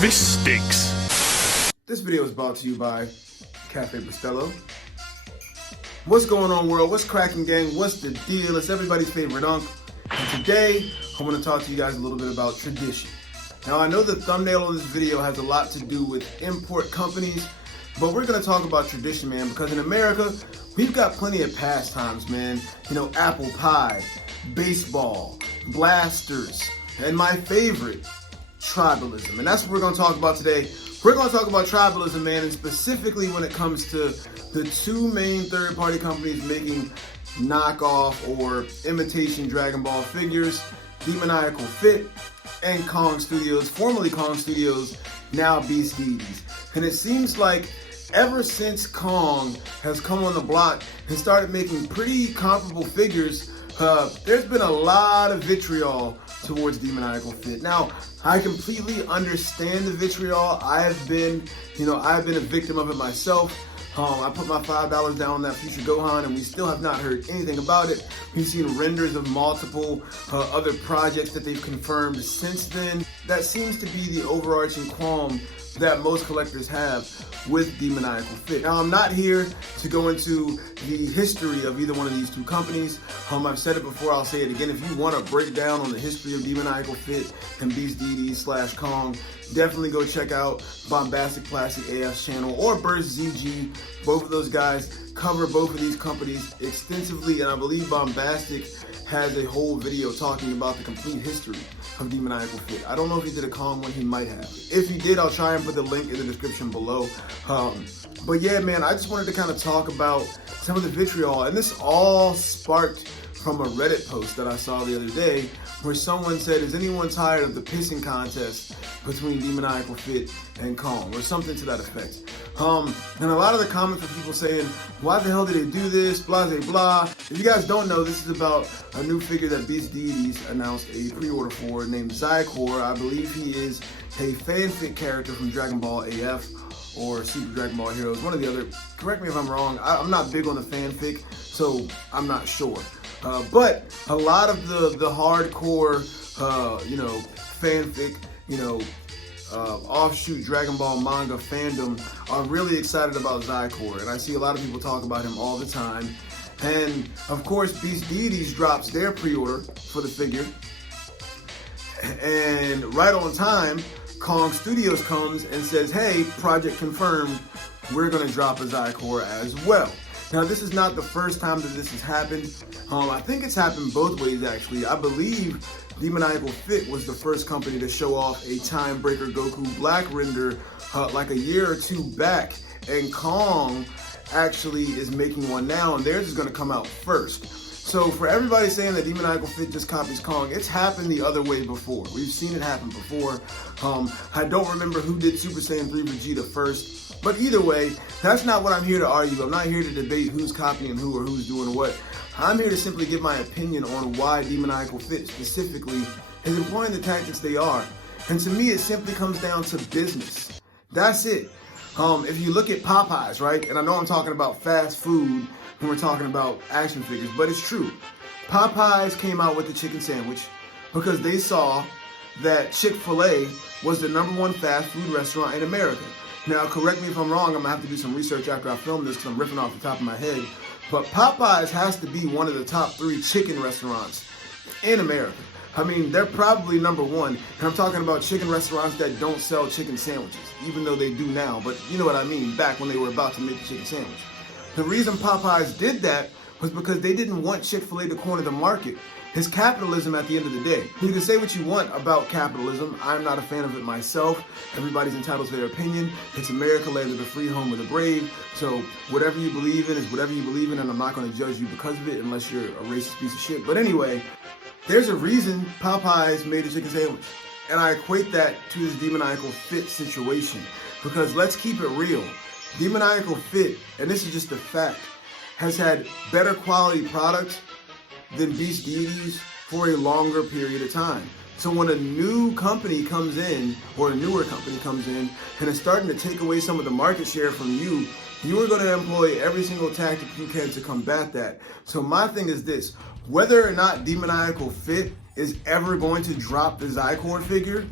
This stinks. This video is brought to you by Cafe Bustelo. What's going on, world? What's cracking, gang? What's the deal? It's everybody's favorite Unc. And today, I want to talk to you guys a little bit about tradition. Now, I know the thumbnail of this video has a lot to do with import companies, but we're going to talk about tradition, man, because in America, we've got plenty of pastimes, man. You know, apple pie, baseball, blasters, and my favorite, tribalism. And that's what we're going to talk about today. We're going to talk about tribalism, man, and specifically when it comes to the two main third-party companies making knockoff or imitation Dragon Ball figures, Demoniacal Fit and Kong Studios, formerly Kong Studios, now Beast Deities. And it seems like ever since Kong has come on the block and started making pretty comparable figures, there's been a lot of vitriol towards Demoniacal Fit. Now, I completely understand the vitriol. I've been a victim of it myself. I put my $5 down on that future Gohan, and we still have not heard anything about it. We've seen renders of multiple other projects that they've confirmed since then. That seems to be the overarching qualm that most collectors have with Demoniacal Fit. Now, I'm not here to go into the history of either one of these two companies. I've said it before, I'll say it again. If you want to break down on the history of Demoniacal Fit and Beast Deities / Kong, definitely go check out Bombastic Plastic AF's channel or Burst ZG. Both of those guys cover both of these companies extensively, and I believe Bombastic has a whole video talking about the complete history of Demoniacal Fit. I don't know if he did a Kong one, he might have. If he did, I'll try and put the link in the description below. But yeah, man, I just wanted to kind of talk about some of the vitriol, and this all sparked from a Reddit post that I saw the other day where someone said, is anyone tired of the pissing contest between Demoniacal Fit and Kong, or something to that effect. And a lot of the comments were people saying, why the hell did they do this, blah, blah, blah. If you guys don't know, this is about a new figure that Beast Deities announced a pre-order for named Zycor. I believe he is a fanfic character from Dragon Ball AF or Super Dragon Ball Heroes, one or the other. Correct me if I'm wrong. I'm not big on the fanfic, so I'm not sure. But a lot of the hardcore, fanfic, offshoot Dragon Ball manga fandom are really excited about Zycor, and I see a lot of people talk about him all the time. And of course, Beast Deities drops their pre-order for the figure, and right on time, Kong Studios comes and says, hey, project confirmed, we're going to drop a Zycor as well. Now, this is not the first time that this has happened. I think it's happened both ways, actually. I believe Demoniacal Fit was the first company to show off a Time Breaker Goku Black render like a year or two back, and Kong actually is making one now, and theirs is going to come out first. So for everybody saying that Demoniacal Fit just copies Kong, it's happened the other way before. We've seen it happen before. I don't remember who did Super Saiyan 3 Vegeta first, but either way, that's not what I'm here to argue. I'm not here to debate who's copying who or who's doing what. I'm here to simply give my opinion on why Demoniacal Fit specifically is employing the tactics they are. And to me, it simply comes down to business. That's it. If you look at Popeyes, right, and I know I'm talking about fast food when we're talking about action figures, but it's true. Popeyes came out with the chicken sandwich because they saw that Chick-fil-A was the #1 fast food restaurant in America. Now, correct me if I'm wrong, I'm gonna have to do some research after I film this because I'm riffing off the top of my head, but Popeyes has to be one of the top 3 chicken restaurants in America. I mean, they're probably #1, and I'm talking about chicken restaurants that don't sell chicken sandwiches, even though they do now, but you know what I mean, back when they were about to make the chicken sandwich. The reason Popeyes did that was because they didn't want Chick-fil-A to corner the market. It's capitalism at the end of the day. You can say what you want about capitalism. I'm not a fan of it myself. Everybody's entitled to their opinion. It's America, land of the free, home of the brave. So whatever you believe in is whatever you believe in, and I'm not going to judge you because of it unless you're a racist piece of shit. But anyway, there's a reason Popeyes made a chicken sandwich. And I equate that to this Demoniacal Fit situation. Because let's keep it real. Demoniacal Fit, and this is just a fact, has had better quality products than Beast Deities for a longer period of time. So when a new company comes in, or a newer company comes in, and is starting to take away some of the market share from you, you are going to employ every single tactic you can to combat that. So my thing is this: whether or not Demoniacal Fit is ever going to drop the Zycord figure,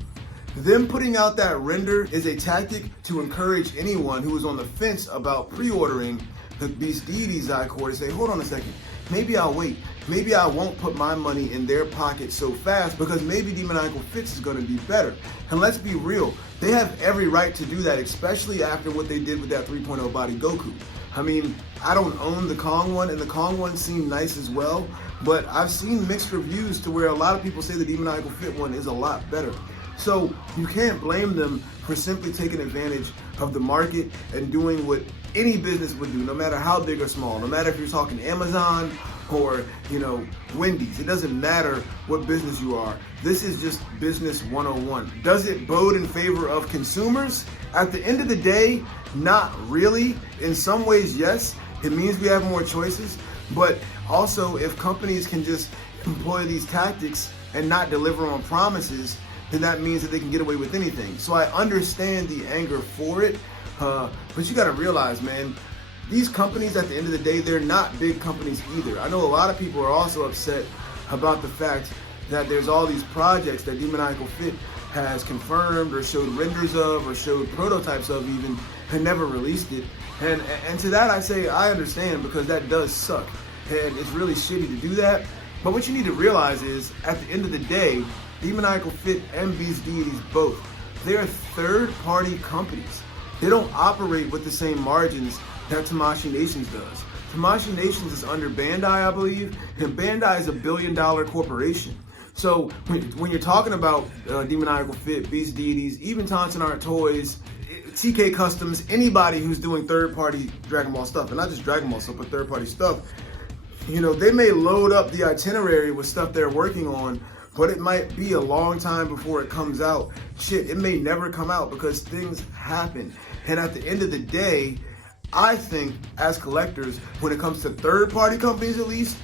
them putting out that render is a tactic to encourage anyone who is on the fence about pre-ordering the Beast Deity Zycord to say, hold on a second, maybe I'll wait. Maybe I won't put my money in their pocket so fast because maybe Demoniacal Fits is going to be better. And let's be real, they have every right to do that, especially after what they did with that 3.0 body Goku. I mean, I don't own the Kong one, and the Kong one seemed nice as well, but I've seen mixed reviews to where a lot of people say the Demoniacal Fit one is a lot better. So you can't blame them for simply taking advantage of the market and doing what any business would do, no matter how big or small, no matter if you're talking Amazon or, Wendy's. It doesn't matter what business you are. This is just business 101. Does it bode in favor of consumers? At the end of the day, not really. In some ways, yes. It means we have more choices. But also, if companies can just employ these tactics and not deliver on promises, then that means that they can get away with anything. So I understand the anger for it, but you gotta realize, man, these companies at the end of the day, they're not big companies either. I know a lot of people are also upset about the fact that there's all these projects that Demoniacal Fit has confirmed or showed renders of or showed prototypes of even, and never released it. And to that I say I understand, because that does suck. And it's really shitty to do that. But what you need to realize is, at the end of the day, Demoniacal Fit and Beast Deities both, they're third-party companies. They don't operate with the same margins that Tamashii Nations does. Tamashii Nations is under Bandai, I believe, and Bandai is a billion-dollar corporation. So when you're talking about Demoniacal Fit, Beast Deities, even Tauntaun Art Toys, TK Customs, anybody who's doing third-party Dragon Ball stuff, and not just Dragon Ball stuff, but third-party stuff, they may load up the itinerary with stuff they're working on, but it might be a long time before it comes out. Shit, it may never come out because things happen. And at the end of the day, I think as collectors, when it comes to third-party companies at least,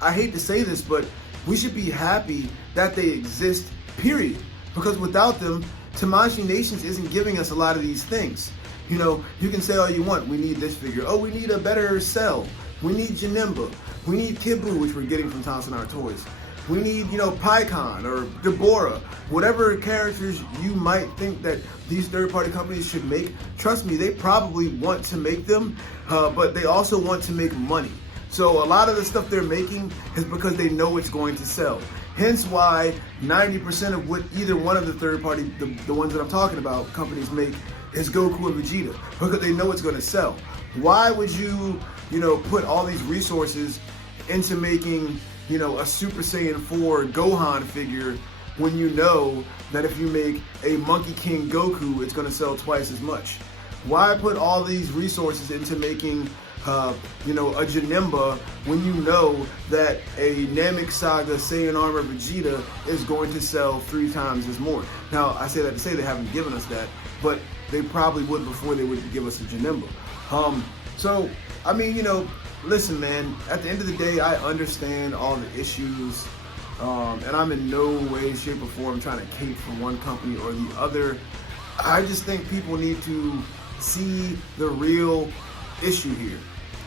I hate to say this, but we should be happy that they exist, period. Because without them, Tamashii Nations isn't giving us a lot of these things. You can say all you want, we need this figure. Oh, we need a better Cell. We need Janemba. We need Kibu, which we're getting from Tauntaun Art Toys. We need, Pycon or Deborah, whatever characters you might think that these third-party companies should make. Trust me, they probably want to make them, but they also want to make money. So a lot of the stuff they're making is because they know it's going to sell. Hence why 90% of what either one of the third-party, the ones that I'm talking about, companies make is Goku and Vegeta, because they know it's going to sell. Why would you, put all these resources into making a Super Saiyan 4 Gohan figure when you know that if you make a Monkey King Goku, it's going to sell twice as much? Why put all these resources into making, a Janemba when you know that a Namek Saga Saiyan Armor Vegeta is going to sell 3 times as more? Now, I say that to say they haven't given us that, but they probably would before they would give us a Janemba. So, I mean, listen, man, at the end of the day, I understand all the issues, and I'm in no way, shape, or form trying to cape for one company or the other. I just think people need to see the real issue here.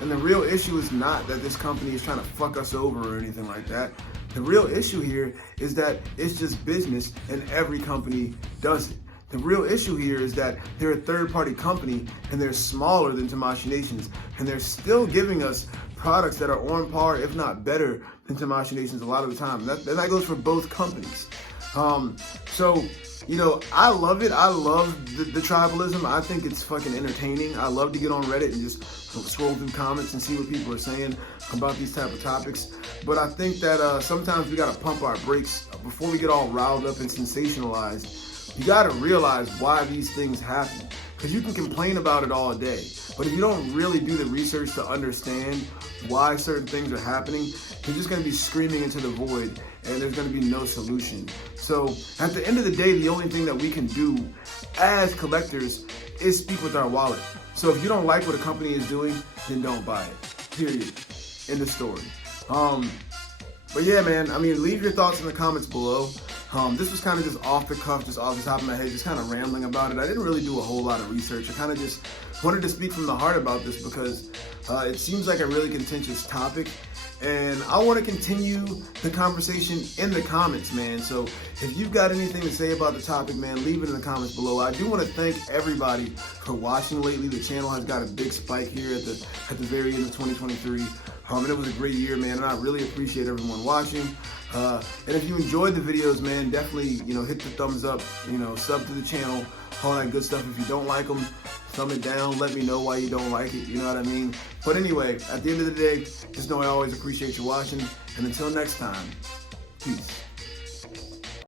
And the real issue is not that this company is trying to fuck us over or anything like that. The real issue here is that it's just business and every company does it. The real issue here is that they're a third-party company and they're smaller than Tamashii Nations, and they're still giving us products that are on par, if not better, than Tamashii Nations a lot of the time. And that goes for both companies. So, I love it. I love the tribalism. I think it's fucking entertaining. I love to get on Reddit and just scroll through comments and see what people are saying about these type of topics. But I think that sometimes we gotta pump our brakes before we get all riled up and sensationalized. You gotta realize why these things happen. Because you can complain about it all day, but if you don't really do the research to understand why certain things are happening, you're just gonna be screaming into the void and there's gonna be no solution. So at the end of the day, the only thing that we can do as collectors is speak with our wallet. So if you don't like what a company is doing, then don't buy it, period. End of story. But yeah, man, I mean, leave your thoughts in the comments below. This was kind of just off the cuff, just off the top of my head, just kind of rambling about it. I didn't really do a whole lot of research. I kind of just wanted to speak from the heart about this because it seems like a really contentious topic. And I want to continue the conversation in the comments, man. So if you've got anything to say about the topic, man, leave it in the comments below. I do want to thank everybody for watching lately. The channel has got a big spike here at the very end of 2023. And it was a great year, man, and I really appreciate everyone watching. And if you enjoyed the videos, man, definitely, hit the thumbs up, sub to the channel, all that good stuff. If you don't like them, thumb it down, let me know why you don't like it, you know what I mean? But anyway, at the end of the day, just know I always appreciate you watching, and until next time, peace.